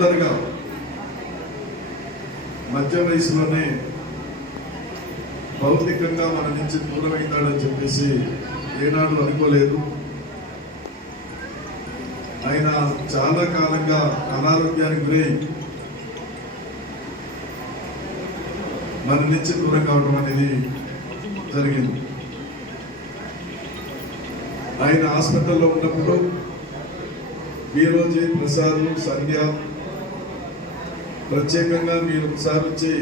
తొందరగా మధ్య వయసులోనే భౌతికంగా మన నుంచి దూరమవుతాడని చెప్పేసి ఏనాడు అనుకోలేదు. ఆయన చాలా కాలంగా అనారోగ్యానికి గురై మన నుంచి దూరం కావడం అనేది జరిగింది. ఆయన హాస్పిటల్లో ఉన్నప్పుడు బీరోజీ ప్రసాద్ సంధ్య ప్రత్యేకంగా మీరు ఒకసారి వచ్చి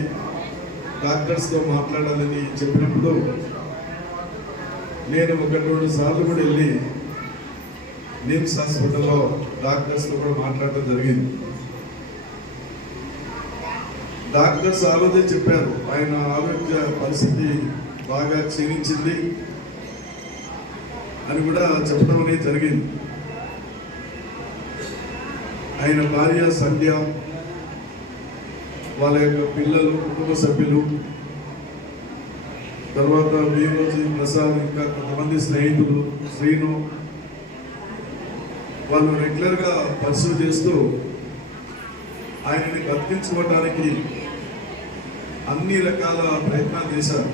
డాక్టర్స్తో మాట్లాడాలని చెప్పినప్పుడు నేను 1-2 సార్లు కూడా వెళ్ళి నిమ్స్ హాస్పిటల్లో డాక్టర్స్తో కూడా మాట్లాడటం జరిగింది. డాక్టర్స్ ఆ రోజే చెప్పారు ఆయన ఆరోగ్య పరిస్థితి బాగా క్షీణించింది అని కూడా చెప్పడం అనేది జరిగింది. ఆయన భార్య సంధ్య, వాళ్ళ యొక్క పిల్లలు, కుటుంబ సభ్యులు, తర్వాత బీరోజీ ప్రసాద్, ఇంకా కొంతమంది స్నేహితులు, శ్రీను, వాళ్ళు రెగ్యులర్గా పర్సూ చేస్తూ ఆయనని బతికించుకోవడానికి అన్ని రకాల ప్రయత్నాలు చేశారు.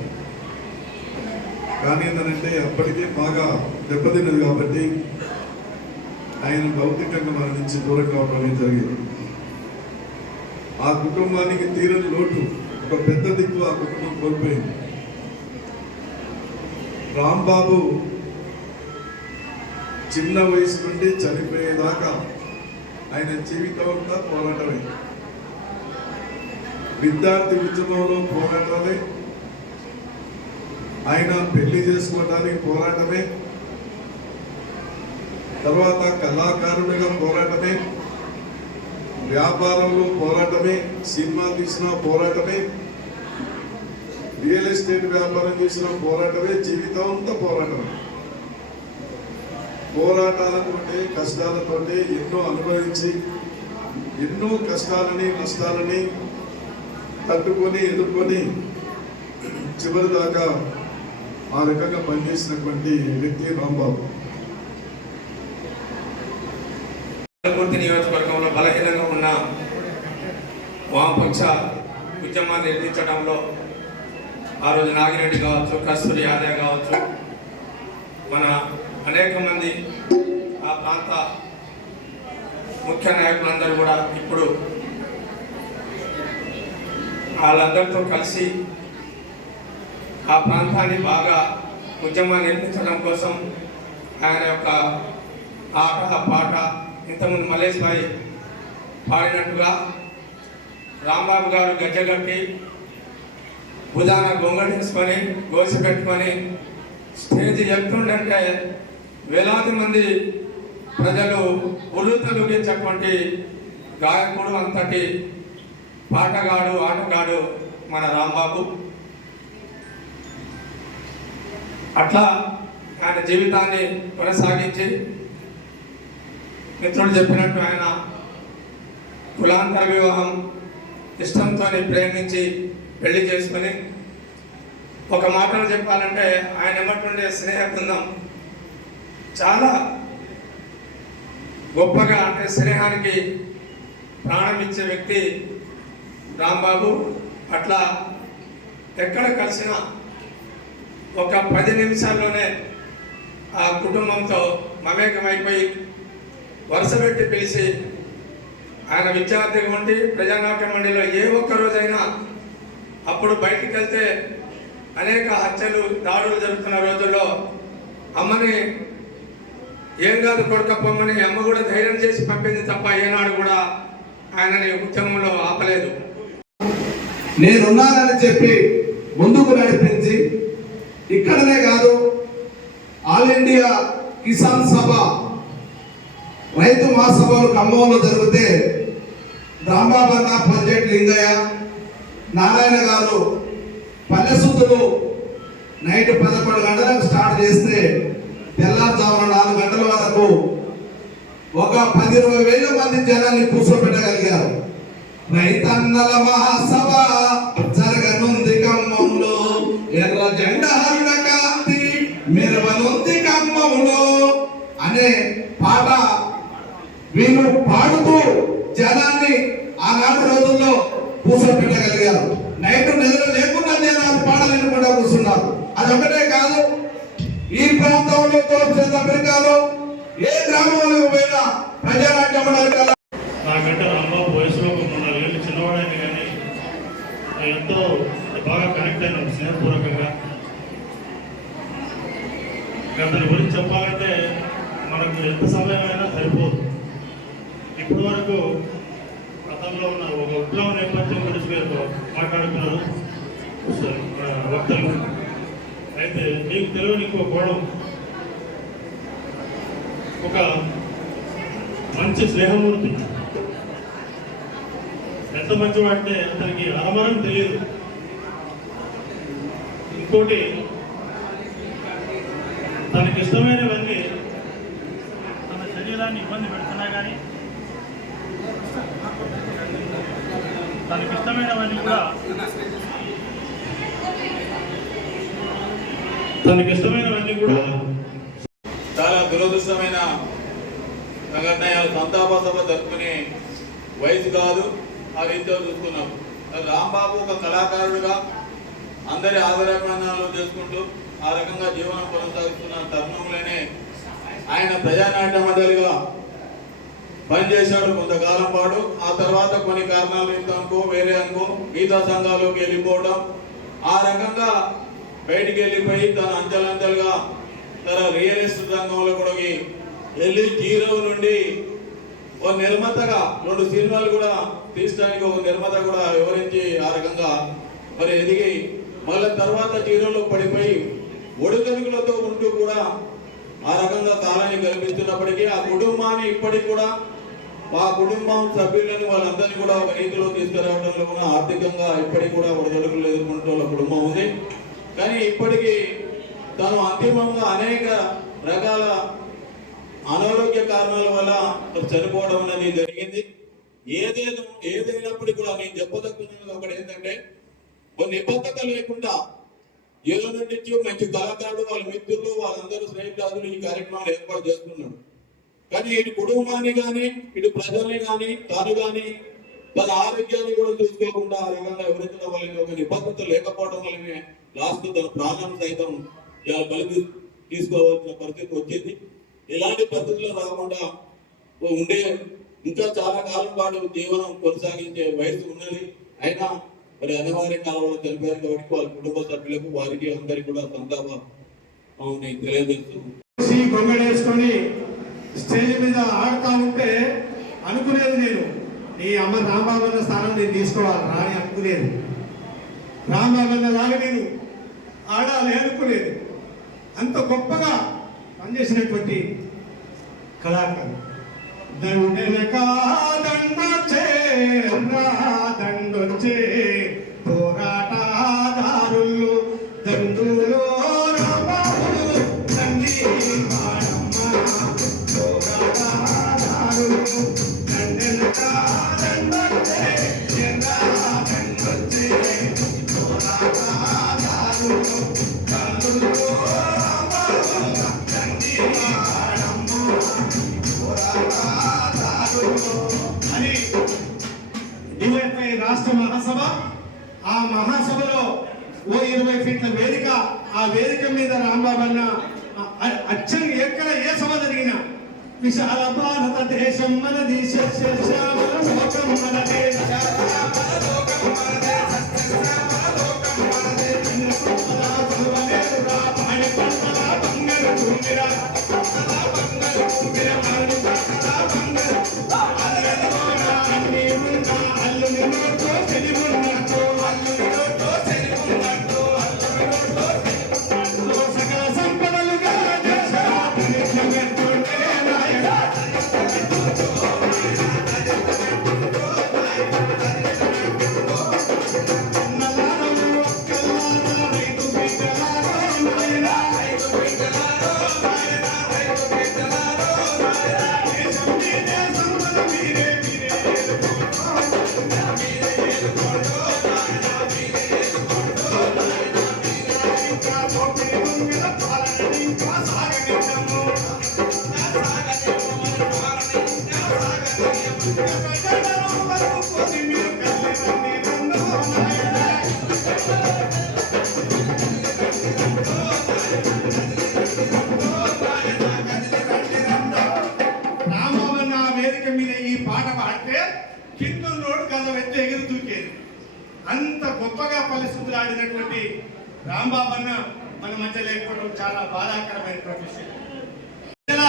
కానీ ఏంటంటే అప్పటికే బాగా దెబ్బతిన్నది కాబట్టి ఆయన భౌతికంగా మన నుంచి దూరం కావడం అనేది జరిగింది. ఆ కుటుంబానికి తీరని లోటు, ఒక పెద్ద దిక్కు ఆ కుటుంబం కోల్పోయింది. రాంబాబు చిన్న వయసు నుండి చనిపోయేదాకా ఆయన జీవితం అంతా పోరాటమే. విద్యార్థి ఉద్యమంలో పోరాటమే, ఆయన పెళ్లి చేసుకోవడానికి పోరాటమే, తర్వాత కళాకారుడిగా పోరాటమే, వ్యాపారంలో పోరాటమే, సినిమా తీసిన పోరాటమే, రియల్ ఎస్టేట్ వ్యాపారం చేసిన పోరాటమే, జీవితం అంతా పోరాటమే. పోరాటాలతోటే కష్టాలతోటే ఎన్నో అనుభవించి ఎన్నో కష్టాలని నష్టాలని తట్టుకొని ఎదుర్కొని చివరి దాకా ఆ రకంగా పనిచేసినటువంటి వ్యక్తి రాంబాబు. నియోజకవర్గంలో బలహీనంగా ఉన్న వామపక్ష ఉద్యమాన్ని నిర్మించడంలో ఆ రోజు నాగిరెడ్డి కావచ్చు, కస్తూరి యాదవ్ కావచ్చు, మన అనేక మంది ఆ ప్రాంత ముఖ్య నాయకులందరూ కూడా ఇప్పుడు వాళ్ళందరితో కలిసి ఆ ప్రాంతాన్ని బాగా ఉద్యమాన్ని నిర్మించడం కోసం ఆయన యొక్క ఆట పాట ఇంతకుముందు మల్లేష్ భాయ్ పాడినట్టుగా రాంబాబు గారు గజ్జగట్టి భుజాన గొంగటేసుకొని గోసి పెట్టుకొని స్టేజ్ ఎక్కుండంటే వేలాది మంది ప్రజలు ఉర్రూతలూగించేటువంటి గాయకుడు, అంతటి పాటగాడు, ఆటగాడు మన రాంబాబు. అట్లా ఆయన జీవితాన్ని కొనసాగించి మిత్రుడు చెప్పినట్టు ఆయన కులాంతర వివాహం ఇష్టంతో ప్రేమించి పెళ్లి చేసుకొని, ఒక మాటలో చెప్పాలంటే ఆయన ఎమ్మటుండే స్నేహ బృందం చాలా గొప్పగా, అంటే స్నేహానికి ప్రాణం ఇచ్చే వ్యక్తి రాంబాబు. అట్లా ఎక్కడ కలిసినా ఒక 10 నిమిషాల్లోనే ఆ కుటుంబంతో మమేకమైపోయి వరుస పెట్టి పిలిచి ఆయన విద్యార్థిగా ఉండి ప్రజానాట్య మండలిలో ఏ ఒక్క రోజైనా, అప్పుడు బయటికి వెళ్తే అనేక హత్యలు, దాడులు జరుగుతున్న రోజుల్లో అమ్మని ఏం కాదు కొడుకపోమని అమ్మ కూడా ధైర్యం చేసి పంపింది తప్ప ఏనాడు కూడా ఆయనని ఉద్యమంలో ఆపలేదు. నేనున్నానని చెప్పి ముందుకు నడిపించి, ఇక్కడనే కాదు ఆల్ ఇండియా కిసాన్ సభ రైతు మహాసభలు ఖమ్మంలో జరిగితే రాంబాబన్న, ప్రాజెక్ట్ లింగయ్య, నారాయణ గారు పల్లెసుద్దులు నైట్ 11 గంటలకు స్టార్ట్ చేస్తే తెల్లారుజామున 4 గంటల వరకు ఒక 10-20 వేల మంది జనాన్ని కూర్చోబెట్టగలిగారు. రైతన్నల మహాసభ జరగనుంది ఖమ్మంలో, ఎర్ర జెండా హరుణ కాంతి మెరవనుంది ఖమ్మంలో అనే పాట వీళ్ళు పాడుతూ జనాన్ని ఆనాటి రోజుల్లో కూర్చోబెట్టగలిగారు. నైట్ నిద్ర లేకుండా నేను పాటలు కూడా కూర్చున్నారు. అదొకటే కాదు, ఈ ప్రాంతంలో తోర్చేది అమెరికాలో ఏ గ్రామంలో పోయినా ప్రజానాట్య మండలి నాకంటే రాంబాబు వయసులో 3-4 ఏళ్ళు చిన్నవాడని కానీ ఎంతో బాగా కనెక్ట్ అయినాం స్నేహపూర్వకంగా. అతని గురించి చెప్పాలంటే మనకు ఎంత సమయమైనా సరిపోదు. ఇప్పటి వరకు గతంలో ఉన్న ఒక ఉద్యమ నేపథ్యం గురించి మీరు మాట్లాడుతున్నారు వక్తలు. అయితే మీకు తెలియని ఇంకో కోణం, ఒక మంచి స్నేహమూర్తి. ఎంత మంచివాడంటే అతనికి అరమరం తెలియదు. ఇంకోటి, తనకి ఇష్టమైనవన్నీ తన శరీరాన్ని ఇబ్బంది పెడుతున్నా కానీ తనకి ఇష్టమైనవన్నీ కూడా చాలా దురదృష్టమైన సంఘటనలు. సంతాప సభ జరుపుకునే వయసు కాదు, ఆ రీతిలో చూసుకున్నాం. రాంబాబు ఒక కళాకారుడిగా అందరి ఆదరాభిమానాలు చేసుకుంటూ ఆ రకంగా జీవనం కొనసాగిస్తున్న తరుణంలోనే ఆయన ప్రజానాట్య మండలిగా పనిచేశాడు కొంతకాలం పాటు. ఆ తర్వాత కొన్ని కారణాల రీత్యానికో వేరే అనుకో మిగతా సంఘాల్లోకి వెళ్ళిపోవడం, ఆ రకంగా బయటికి వెళ్ళిపోయి తన అంచెలంచెలుగా తన రియల్ ఎస్టేట్ రంగంలో కూడా వెళ్ళి జీరో నుండి ఒక నిర్మాతగా 2 సినిమాలు కూడా తీయడానికి ఒక నిర్మాత కూడా వివరించి ఆ రకంగా మరి ఎదిగి మళ్ళీ తర్వాత జీరోలో పడిపోయి ఒడిదొడుకులతో ఉంటూ కూడా ఆ రకంగా కాలాన్ని కల్పిస్తున్నప్పటికీ ఆ కుటుంబాన్ని ఇప్పటికి కూడా ఆ కుటుంబం సభ్యులను వాళ్ళందరినీ కూడా ఒక రీతిలో తీసుకురావడంలో కూడా ఆర్థికంగా ఇప్పటికి కూడా ఒడిదొడుకులు ఎదుర్కొంటున్న కుటుంబం ఉంది. కానీ ఇప్పటికీ తను అంతిమంగా అనేక రకాల అనారోగ్య కారణాల వల్ల చనిపోవడం అనేది జరిగింది. ఏదైనప్పటికీ కూడా నేను చెప్పదక్కున్నది ఒకటి ఏంటంటే, కొన్ని నిబద్ధత లేకుండా ఏదో నుంచి మంచి కళాకారుడు వాళ్ళ మిత్రులు వాళ్ళందరూ స్నేహితులు ఈ కార్యక్రమాలు ఏర్పాటు చేస్తున్నాడు. కానీ ఇటు కుటుంబాన్ని కానీ ఇటు ప్రజల్ని కానీ తాను కానీ తన ఆరోగ్యాన్ని కూడా చూసుకోకుండా ఆ రకంగా ఎవరైతే వాళ్ళకి ఒక నిబద్ధత లేకపోవడం వల్లనే లాస్ట్ తన ప్రాణాన్ని సైతం బలి తీసుకోవాల్సిన పరిస్థితి వచ్చింది. ఇలాంటి పరిస్థితులు రాకుండా ఉండే ఇంకా చాలా కాలం పాటు జీవనం కొనసాగించే వయసు ఉన్నది. అయినా మరి అనివార్య కాలంలో తెలిపారు కాబట్టి వాళ్ళ కుటుంబ సభ్యులకు వారికి అందరికి కూడా సంతాపం తెలియజేస్తూ గొంగడేసుకొని స్టేజ్ మీద ఆడుతా ఉంటే అనుకునేది నేను, నీ అమ్మ రాంబాబు అన్న స్థానం నేను తీసుకోవాలి రాని అనుకునేది. రాంబాబు అన్న లాగా నేను ఆడాలి అనుకునేది. అంత గొప్పగా పనిచేసినటువంటి కళాకారుడు. దండొచ్చే పోరాటదారులు దండులో రాంబాబు దండి మాడమ్మ పోరాటదారులు దండెనక దండొచ్చే దండొచ్చే పోరాటదారులు దండులో రాంబాబు దండి మాడమ్మ అని డివైఎఫ్ఐ రాష్ట్ర మహాసభ, ఆ మహాసభలో 20 ఫీట్ల వేదిక, ఆ వేదిక మీద రాంబాబు అన్న అచ్చం ఎక్కడ ఏ సభ జరిగినా విశాల భారత దేశం మనది లోకం మనదే అంత గొప్పగా పరిస్థితులు ఆడినటువంటి రాంబాబు అన్న మన మధ్య లేకపోవడం చాలా బాధాకరమైనటువంటి విషయం. ప్రజల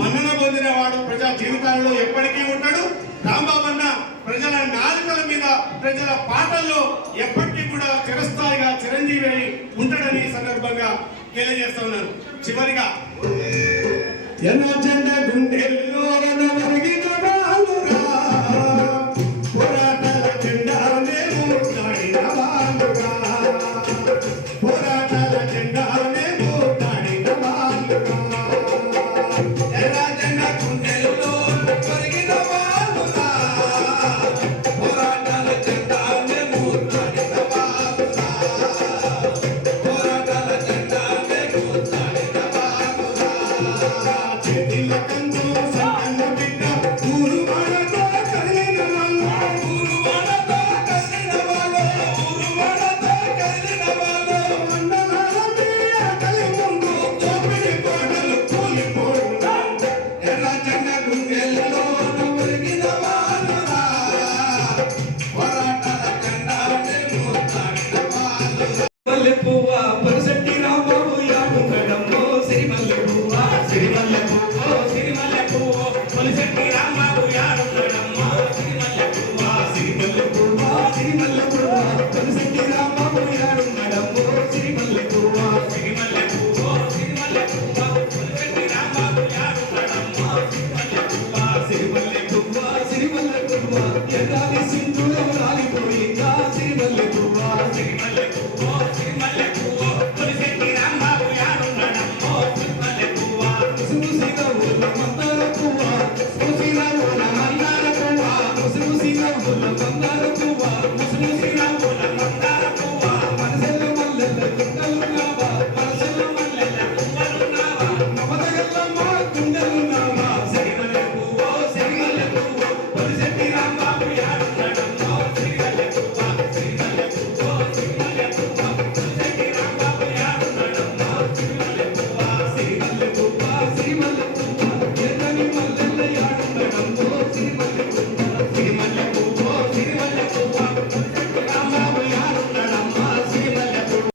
మన్నన పొందిన వాడు ప్రజా జీవితాలలో ఎప్పటికీ ఉంటాడు. రాంబాబు అన్న ప్రజల నాలుకల మీద, ప్రజల పాటల్లో ఎప్పటికీ కూడా చిరస్థాయిగా చిరంజీవి అయి ఉంటాడని ఈ సందర్భంగా తెలియజేస్తా ఉన్నాను. చివరిగా ఎన్నో జెండ గుండెల్లో ఒరిగిన వాళ్ళురా, పోరాటాల జెండానే మోస్తాడిన వాళ్ళురా, పోరాటాల జెండానే మోస్తాడిన వాళ్ళురా, ఎర్ర జెండ గుండెల్లో ఒరిగిన వాళ్ళురా, పోరాటాల జెండానే మోస్తాడిన వాళ్ళురా, పోరాటాల జెండానే మోస్తాడిన వాళ్ళురా, చేతిల కందు